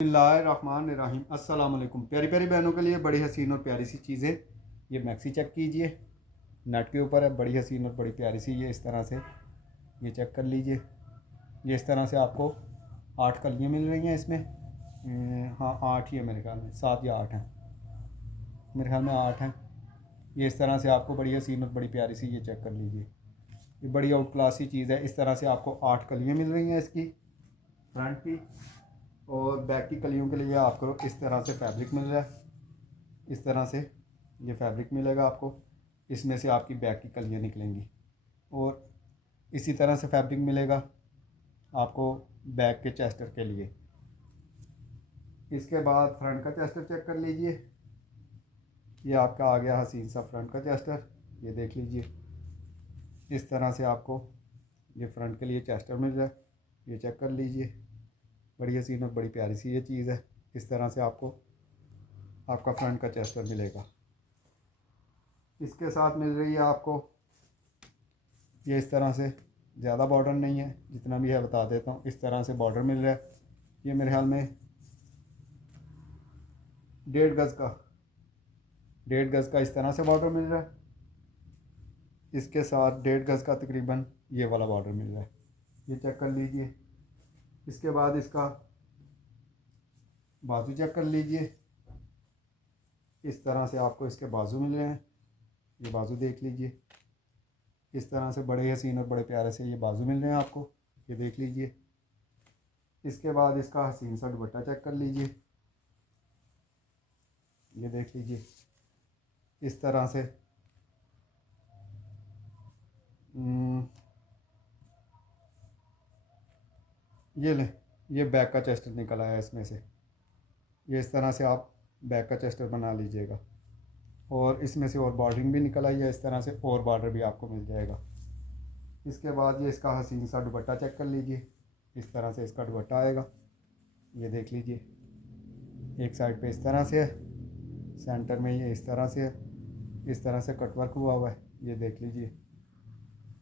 बिस्मिल्लाहिर्रहमानिर्रहीम। अस्सलाम वालेकुम। प्यारी प्यारी बहनों के लिए बड़ी हसीन और प्यारी सी चीज़ें। ये मैक्सी चेक कीजिए, नेट के ऊपर है, बड़ी हसीन और बड़ी प्यारी सी। ये इस तरह से ये चेक कर लीजिए। ये इस तरह से आपको 8 कलियाँ मिल रही हैं इसमें। हाँ 8 ही है मेरे ख्याल में, 7 या 8 हैं, मेरे ख्याल में 8 हैं। ये इस तरह से आपको बड़ी हसीन और बड़ी प्यारी सी ये चेक कर लीजिए। ये बड़ी आउट क्लास सी चीज़ है। इस तरह से आपको 8 कलियाँ मिल रही हैं इसकी फ्रंट की। और बैक की कलियों के लिए आपको इस तरह से फैब्रिक मिल रहा है। इस तरह से ये फैब्रिक मिलेगा आपको, इसमें से आपकी बैक की कलियाँ निकलेंगी। और इसी तरह से फैब्रिक मिलेगा आपको बैक के चेस्टर के लिए। इसके बाद फ्रंट का चेस्टर चेक कर लीजिए। ये आपका आ गया हसीन सा फ्रंट का चेस्टर। ये देख लीजिए, इस तरह से आपको ये फ्रंट के लिए चेस्टर मिल रहा है। ये चेक कर लीजिए, बड़ी हसीन और बड़ी प्यारी सी ये चीज़ है। इस तरह से आपको आपका फ्रंट का चेस्टर मिलेगा। इसके साथ मिल रही है आपको ये इस तरह से, ज़्यादा बॉर्डर नहीं है, जितना भी है बता देता हूँ। इस तरह से बॉर्डर मिल रहा है। ये मेरे ख्याल में 1.5 गज़ का, 1.5 गज़ का इस तरह से बॉर्डर मिल रहा है। इसके साथ 1.5 गज़ का तकरीबन ये वाला बॉर्डर मिल रहा है। ये चेक कर लीजिए। इसके बाद इसका बाजू चेक कर लीजिए। इस तरह से आपको इसके बाजू मिल रहे हैं। ये बाजू देख लीजिए, इस तरह से बड़े हसीन और बड़े प्यारे से ये बाजू मिल रहे हैं आपको। ये देख लीजिए। इसके बाद इसका हसीन सा दुपट्टा चेक कर लीजिए। ये देख लीजिए, इस तरह से ये लें, ये बैक का चेस्टर निकल आया इसमें से। ये इस तरह से आप बैक का चेस्टर बना लीजिएगा। और इसमें से और बॉर्डरिंग भी निकल आई है इस तरह से, और बॉर्डर भी आपको मिल जाएगा। इसके बाद ये इसका हसीन सा दुपट्टा चेक कर लीजिए। इस तरह से इसका दुपट्टा आएगा। ये देख लीजिए, एक साइड पे इस तरह से है, सेंटर में ये इस तरह से है, इस तरह से कटवर्क हुआ हुआ है। ये देख लीजिए,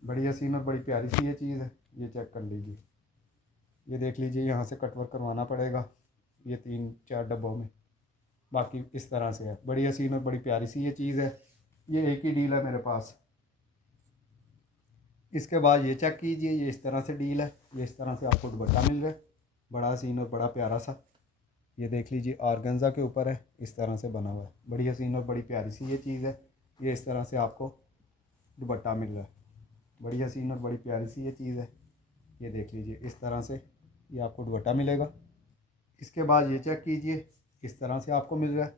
बड़ी हसीन और बड़ी प्यारी सी ये चीज़ है। ये चेक कर लीजिए। ये देख लीजिए, यहाँ से कटवर्क करवाना पड़ेगा ये 3-4 डब्बों में। बाकी इस तरह से है, बड़ी हसीन और बड़ी प्यारी सी ये चीज़ है। ये एक ही डील है मेरे पास। इसके बाद ये चेक कीजिए, ये इस तरह से डील है। ये इस तरह से आपको दुपट्टा मिल रहा है, बड़ा हसीन और बड़ा प्यारा सा। ये देख लीजिए, आर्गेन्जा के ऊपर है, इस तरह से बना हुआ है। बड़ी हसीन और बड़ी प्यारी सी ये चीज़ है। ये इस तरह से आपको दुपट्टा मिल रहा है, बड़ी हसीन और बड़ी प्यारी सी ये चीज़ है। ये देख लीजिए, इस तरह से ये आपको दुपट्टा मिलेगा। इसके बाद ये चेक कीजिए, इस तरह से आपको मिल रहा है।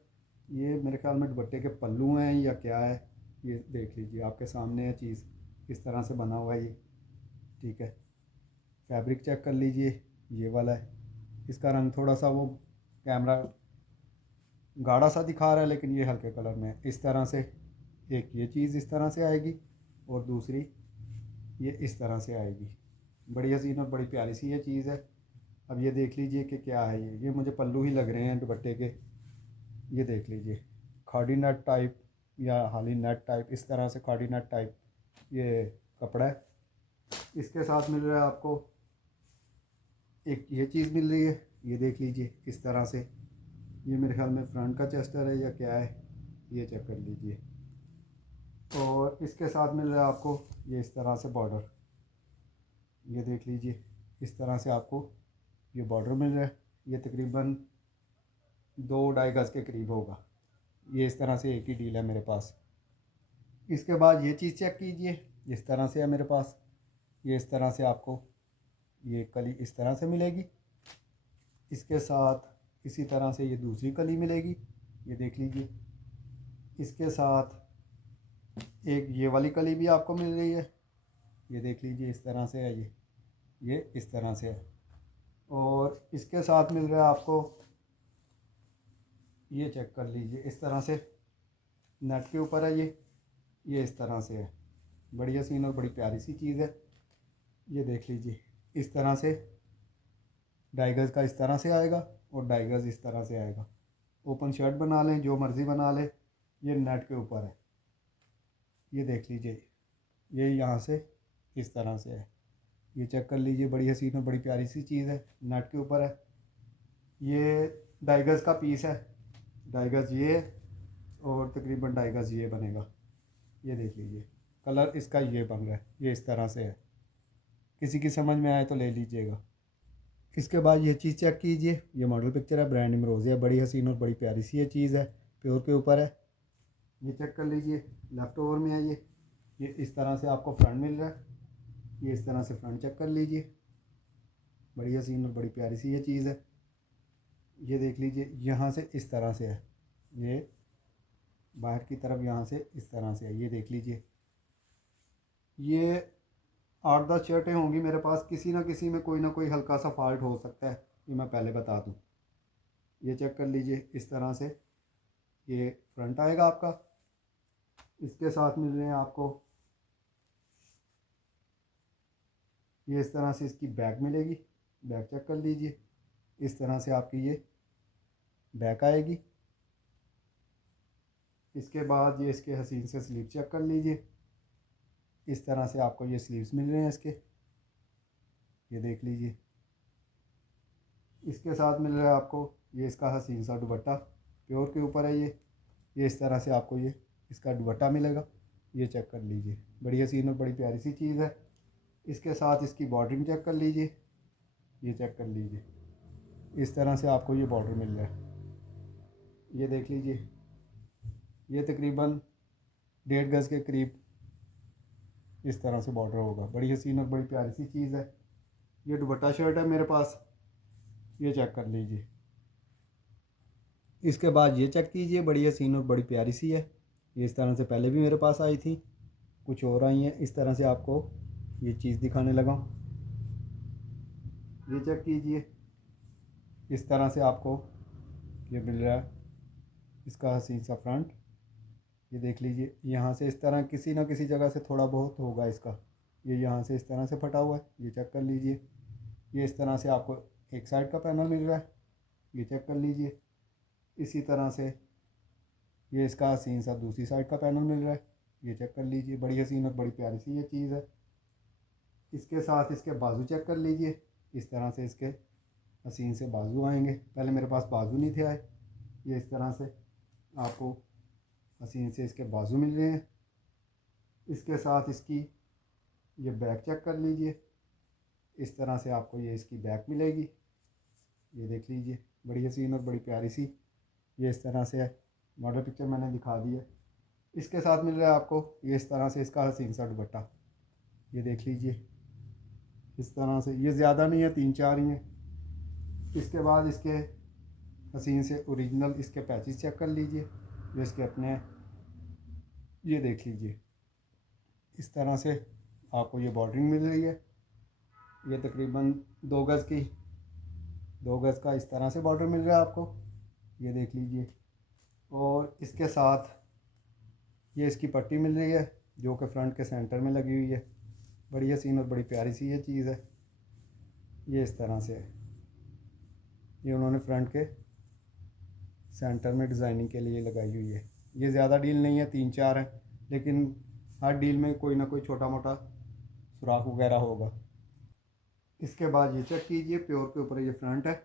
ये मेरे ख्याल में दुपट्टे के पल्लू हैं या क्या है। ये देख लीजिए, आपके सामने है चीज़, इस तरह से बना हुआ है ये। ठीक है, फैब्रिक चेक कर लीजिए, ये वाला है। इसका रंग थोड़ा सा वो कैमरा गाढ़ा सा दिखा रहा है, लेकिन ये हल्के कलर में है। इस तरह से एक ये चीज़ इस तरह से आएगी, और दूसरी ये इस तरह से आएगी। बड़ी हसीन और बड़ी प्यारी सी ये चीज़ है। अब ये देख लीजिए कि क्या है। ये मुझे पल्लू ही लग रहे हैं दुपट्टे के। ये देख लीजिए, खाड़ी नेट टाइप या हाली नेट टाइप, इस तरह से खाड़ी नेट टाइप ये कपड़ा है। इसके साथ मिल रहा है आपको एक ये चीज़ मिल रही है। ये देख लीजिए, इस तरह से। ये मेरे ख्याल में फ्रंट का चेस्टर है या क्या है, ये चेक कर लीजिए। और इसके साथ मिल रहा है आपको ये इस तरह से बॉर्डर। ये देख लीजिए, इस तरह से आपको ये बॉर्डर मिल रहा है। ये तकरीबन 2-2.5 गज़ के करीब होगा। ये इस तरह से एक ही डील है मेरे पास। इसके बाद ये चीज़ चेक कीजिए, इस तरह से है मेरे पास। ये इस तरह से आपको ये कली इस तरह से मिलेगी। इसके साथ इसी तरह से ये दूसरी कली मिलेगी। ये देख लीजिए, इसके साथ एक ये वाली कली भी आपको मिल रही है। ये देख लीजिए, इस तरह से है ये इस तरह से है। और इसके साथ मिल रहा है आपको, ये चेक कर लीजिए, इस तरह से नेट के ऊपर है ये इस तरह से है। बड़ी हसीन और बड़ी प्यारी सी चीज़ है। ये देख लीजिए, इस तरह से 2.5 गज़ का इस तरह से आएगा, और 2.5 गज़ इस तरह से आएगा। ओपन शर्ट बना लें, जो मर्ज़ी बना लें। ये नेट के ऊपर है। ये देख लीजिए, ये यहाँ से इस तरह से है। ये चेक कर लीजिए, बड़ी हसीन और बड़ी प्यारी सी चीज़ है, नेट के ऊपर है। ये 2.5 गज का पीस है, 2.5 गज ये और तकरीबन 2.5 गज ये बनेगा। ये देख लीजिए कलर इसका ये बन रहा है, ये इस तरह से है। किसी की समझ में आए तो ले लीजिएगा। इसके बाद ये चीज़ चेक कीजिए, ये मॉडल पिक्चर है, ब्रांड इमरोज़ है, बड़ी हसीन और बड़ी प्यारी सी ये चीज़ है, प्योर के ऊपर है। ये चेक कर लीजिए, लेफ़्ट ओवर में है ये इस तरह से आपको फ्रंट मिल रहा है। ये इस तरह से फ्रंट चेक कर लीजिए, बड़ी हसीन और बड़ी प्यारी सी ये चीज़ है। ये देख लीजिए यहाँ से इस तरह से है, ये बाहर की तरफ यहाँ से इस तरह से है। ये देख लीजिए, ये 8-10 शर्टें होंगी मेरे पास, किसी ना किसी में कोई ना कोई हल्का सा फॉल्ट हो सकता है, ये मैं पहले बता दूँ। ये चेक कर लीजिए, इस तरह से ये फ्रंट आएगा आपका। इसके साथ मिल रहे हैं आपको ये इस तरह से इसकी बैक मिलेगी, बैक चेक कर लीजिए, इस तरह से आपकी ये बैक आएगी। इसके बाद ये इसके हसीन से स्लीव चेक कर लीजिए, इस तरह से आपको ये स्लीव्स मिल रहे हैं इसके, ये देख लीजिए। इसके साथ मिल रहा है आपको ये इसका हसीन सा दुपट्टा, प्योर के ऊपर है ये इस तरह से आपको ये इसका दुपट्टा मिलेगा। ये चेक कर लीजिए, बड़ी हसीन और बड़ी प्यारी सी चीज़ है। इसके साथ इसकी बॉर्डरिंग चेक कर लीजिए, ये चेक कर लीजिए, इस तरह से आपको ये बॉर्डर मिल रहा है। ये देख लीजिए, ये तकरीबन 1.5 गज़ के करीब इस तरह से बॉर्डर होगा, बड़ी हसीन और बड़ी प्यारी सी चीज़ है। ये दुपट्टा शर्ट है मेरे पास, ये चेक कर लीजिए। इसके बाद ये चेक कीजिए, बड़ी हसीन और बड़ी प्यारी सी है। ये इस तरह से पहले भी मेरे पास आई थी, कुछ और आई हैं। इस तरह से आपको ये चीज़ दिखाने लगा। ये चेक कीजिए, इस तरह से आपको ये मिल रहा है इसका हसीन सा फ्रंट। ये देख लीजिए, यहाँ से इस तरह किसी ना किसी जगह से थोड़ा बहुत होगा इसका, ये यहाँ से इस तरह से फटा हुआ है। ये चेक कर लीजिए, ये इस तरह से आपको एक साइड का पैनल मिल रहा है, ये चेक कर लीजिए। इसी तरह से ये इसका हसीन सा दूसरी साइड का पैनल मिल रहा है, ये चेक कर लीजिए। बड़ी हसीन और बड़ी प्यारी सी ये चीज़ है। इसके साथ इसके बाजू चेक कर लीजिए, इस तरह से इसके हसीन से बाजू आएंगे। पहले मेरे पास बाजू नहीं थे आए, ये इस तरह से आपको हसीन से इसके बाजू मिल रहे हैं। इसके साथ इसकी ये बैक चेक कर लीजिए, इस तरह से आपको ये इसकी बैक मिलेगी। ये देख लीजिए, बड़ी हसीन और बड़ी प्यारी सी ये इस तरह से है। मॉडल पिक्चर मैंने दिखा दी है। इसके साथ मिल रहा है आपको ये इस तरह से इसका हसीन सा दुपट्टा, ये देख लीजिए इस तरह से। ये ज़्यादा नहीं है, 3-4 ही हैं। इसके बाद इसके हसीन से ओरिजिनल इसके पैचेस चेक कर लीजिए, जो इसके अपने हैं। ये देख लीजिए, इस तरह से आपको ये बॉर्डरिंग मिल रही है। ये तकरीबन 2 गज़ की 2 गज़ का इस तरह से बॉर्डर मिल रहा है आपको, ये देख लीजिए। और इसके साथ ये इसकी पट्टी मिल रही है, जो कि फ्रंट के सेंटर में लगी हुई है। बड़ी हसीन और बड़ी प्यारी सी ये चीज़ है। ये इस तरह से है, ये उन्होंने फ्रंट के सेंटर में डिज़ाइनिंग के लिए लगाई हुई है। ये ज़्यादा डील नहीं है, 3-4 हैं, लेकिन हर डील में कोई ना कोई छोटा मोटा सुराख वगैरह होगा। इसके बाद ये चेक कीजिए, प्योर के ऊपर ये फ्रंट है।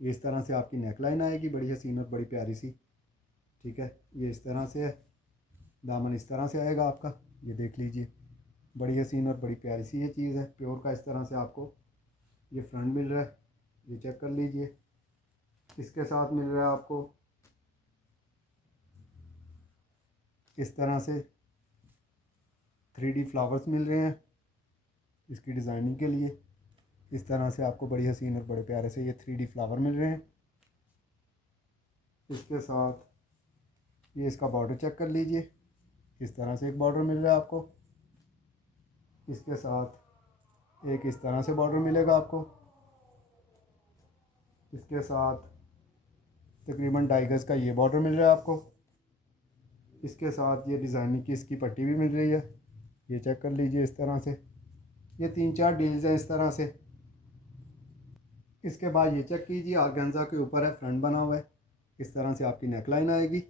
ये इस तरह से आपकी नेक लाइन आएगी, बड़ी हसीन और बड़ी प्यारी सी, ठीक है। ये इस तरह से है, दामन इस तरह से आएगा आपका, ये देख लीजिए। बड़ी हसीन और बड़ी प्यारी सी ये चीज़ है, प्योर का इस तरह से आपको ये फ्रंट मिल रहा है, ये चेक कर लीजिए। इसके साथ मिल रहा है आपको इस तरह से 3D फ्लावर्स मिल रहे हैं इसकी डिज़ाइनिंग के लिए। इस तरह से आपको बड़ी हसीन और बड़े प्यारे से ये 3D फ्लावर मिल रहे हैं। इसके साथ ये इसका बॉर्डर चेक कर लीजिए, इस तरह से एक बॉर्डर मिल रहा है आपको। इसके साथ एक इस तरह से बॉर्डर मिलेगा आपको। इसके साथ तकरीबन 2.5 गज़ का ये बॉर्डर मिल रहा है आपको। इसके साथ ये डिज़ाइनिंग की इसकी पट्टी भी मिल रही है, ये चेक कर लीजिए इस तरह से। ये 3-4 डील्स हैं इस तरह से। इसके बाद ये चेक कीजिए, ऑर्गेन्जा के ऊपर है, फ्रंट बना हुआ है। इस तरह से आपकी नेक लाइन आएगी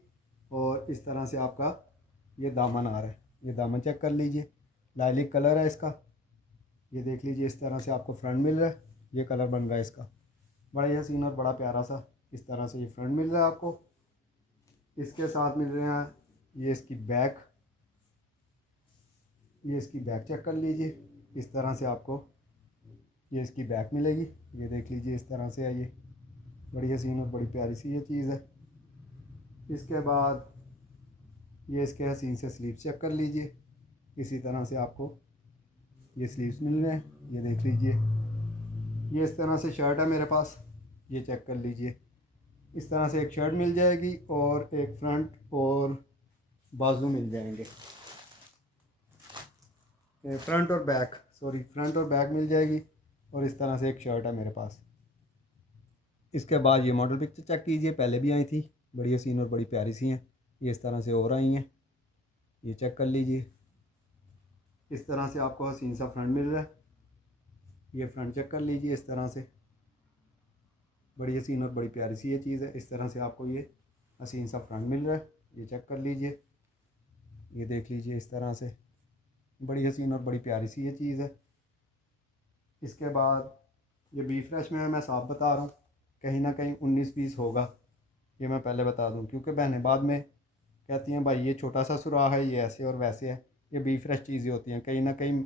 और इस तरह से आपका ये दामन आ रहा है। ये दामन चेक कर लीजिए, लाइलिक कलर है इसका, ये देख लीजिए। इस तरह से आपको फ्रंट मिल रहा है, ये कलर बन रहा है इसका, बड़ा ही हसीन और बड़ा प्यारा सा इस तरह से ये फ्रंट मिल रहा है आपको। इसके साथ मिल रहे हैं ये इसकी बैक, ये इसकी बैक चेक कर लीजिए। इस तरह से आपको ये इसकी बैक मिलेगी, ये देख लीजिए इस तरह से है ये, बड़ी हसीन और बड़ी प्यारी सी ये चीज़ है। इसके बाद ये इसके हसीन से स्लीव्स चेक कर लीजिए। इसी तरह से आपको ये स्लीव्स मिल रहे हैं, ये देख लीजिए। ये इस तरह से शर्ट है मेरे पास, ये चेक कर लीजिए। इस तरह से एक शर्ट मिल जाएगी और एक फ्रंट और बाजू मिल जाएंगे, फ्रंट और बैक, सॉरी फ्रंट और बैक मिल जाएगी। और इस तरह से एक शर्ट है मेरे पास। इसके बाद ये मॉडल पिक्चर चेक कीजिए, पहले भी आई थी, बड़ी हसीन और बड़ी प्यारी सी हैं। ये इस तरह से और आई हैं, ये चेक कर लीजिए। इस तरह से आपको हसीन सा फ्रंट मिल रहा है, ये फ्रंट चेक कर लीजिए। इस तरह से बड़ी हसीन और बड़ी प्यारी सी ये चीज़ है। इस तरह से आपको ये हसीन सा फ्रंट मिल रहा है, ये चेक कर लीजिए, ये देख लीजिए। इस तरह से बड़ी हसीन और बड़ी प्यारी सी ये चीज़ है। इसके बाद ये बी फ्रेश में मैं साफ बता रहा हूँ, कहीं ना कहीं 19-20 होगा, ये मैं पहले बता दूँ, क्योंकि बहनें बाद में कहती हैं भाई ये छोटा सा सुराख है, ये ऐसे और वैसे है। ये बी फ्रेश चीज़ें होती हैं, कहीं ना कहीं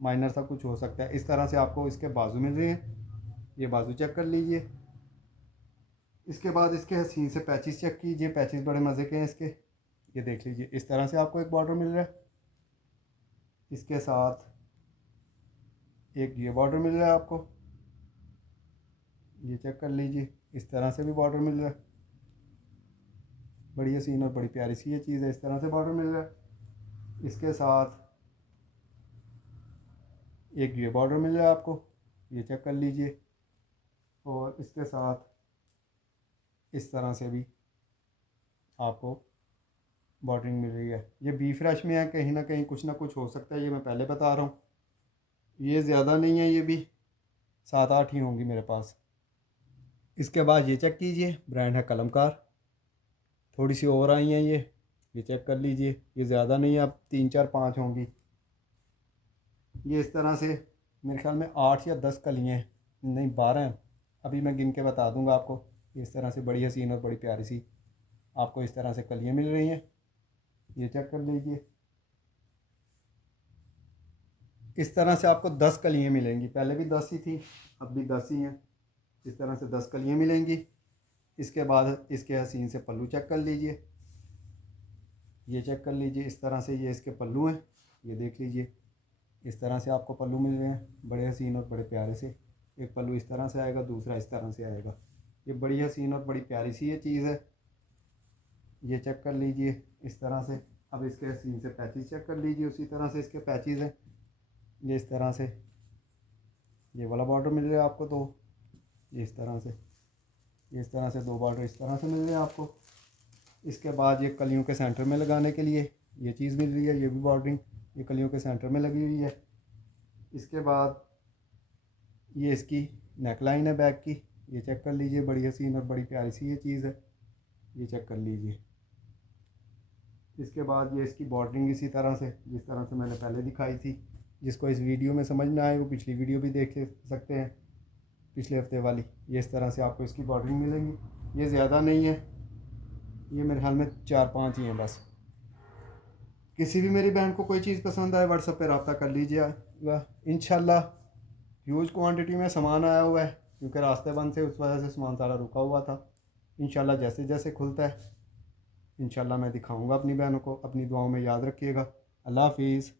माइनर सा कुछ हो सकता है। इस तरह से आपको इसके बाजू मिल रहे हैं, ये बाजू चेक कर लीजिए। इसके बाद इसके हसीन से पैचेस चेक कीजिए, पैचेस बड़े मज़े के हैं इसके, ये देख लीजिए। इस तरह से आपको एक बॉर्डर मिल रहा है, इसके साथ एक ये बॉर्डर मिल रहा है आपको, ये चेक कर लीजिए। इस तरह से भी बॉर्डर मिल रहा है, बड़ी हसीन और बड़ी प्यारी सी ये चीज़ है। इस तरह से बॉर्डर मिल रहा है। इसके साथ एक ये बॉर्डर मिल रहा है आपको, ये चेक कर लीजिए। और इसके साथ इस तरह से भी आपको बॉर्डरिंग मिल रही है। ये बी फ्रेश में है, कहीं ना कहीं कुछ ना कुछ हो सकता है, ये मैं पहले बता रहा हूँ। ये ज़्यादा नहीं है, ये भी 7-8 ही होंगी मेरे पास। इसके बाद ये चेक कीजिए, ब्रांड है कलमकार, थोड़ी सी और आई हैं ये चेक कर लीजिए। ये ज़्यादा नहीं है, अब 3-4-5 होंगी। ये इस तरह से मेरे ख्याल में 8 या 10 कलियाँ हैं, नहीं 12 हैं, अभी मैं गिन के बता दूंगा आपको। इस तरह से बड़ी हसीन और बड़ी प्यारी सी आपको इस तरह से कलियाँ मिल रही हैं, ये चेक कर लीजिए। इस तरह से आपको 10 कलियाँ मिलेंगी, पहले भी 10 ही थी, अब भी 10 ही हैं। इस तरह से 10 कलियाँ मिलेंगी। इसके बाद इसके हसीन से पल्लू चेक कर लीजिए, ये चेक कर लीजिए। इस तरह से ये इसके पल्लू हैं, ये देख लीजिए। इस तरह से आपको पल्लू मिल रहे हैं, बड़े हसीन और बड़े प्यारे से। एक पल्लू इस तरह से आएगा, दूसरा इस तरह से आएगा। ये बड़ी हसीन और बड़ी प्यारी सी ये चीज़ है, ये चेक कर लीजिए इस तरह से। अब इसके हसीन से पैचेस चेक कर लीजिए, उसी तरह से इसके पैचेस हैं। ये इस तरह से ये वाला बॉर्डर मिल रहा है आपको 2, ये इस तरह से, ये इस तरह से 2 बॉर्डर इस तरह से मिल रहे हैं आपको। इसके बाद ये कलियों के सेंटर में लगाने के लिए ये चीज़ मिल रही है, ये भी बॉर्डरिंग ये कलियों के सेंटर में लगी हुई है। इसके बाद ये इसकी नेक लाइन है बैक की, ये चेक कर लीजिए, बड़ी हसीन और बड़ी प्यारी सी ये चीज़ है, ये चेक कर लीजिए। इसके बाद ये इसकी बॉर्डरिंग इसी तरह से, जिस तरह से मैंने पहले दिखाई थी। जिसको इस वीडियो में समझ ना आए वो पिछली वीडियो भी देख सकते हैं, पिछले हफ्ते वाली। ये इस तरह से आपको इसकी बॉर्डरिंग मिलेगी। ये ज़्यादा नहीं है, ये मेरे ख्याल में 4-5 ही हैं बस। किसी भी मेरी बहन को कोई चीज़ पसंद आए व्हाट्सएप पे रब्ता कर लीजिएगा। इंशाल्लाह ह्यूज क्वांटिटी में सामान आया हुआ है, क्योंकि रास्ते बंद से उस वजह से सामान सारा रुका हुआ था। इंशाल्लाह जैसे जैसे खुलता है इंशाल्लाह मैं दिखाऊंगा अपनी बहनों को। अपनी दुआओं में याद रखिएगा। अल्लाह हाफिज़।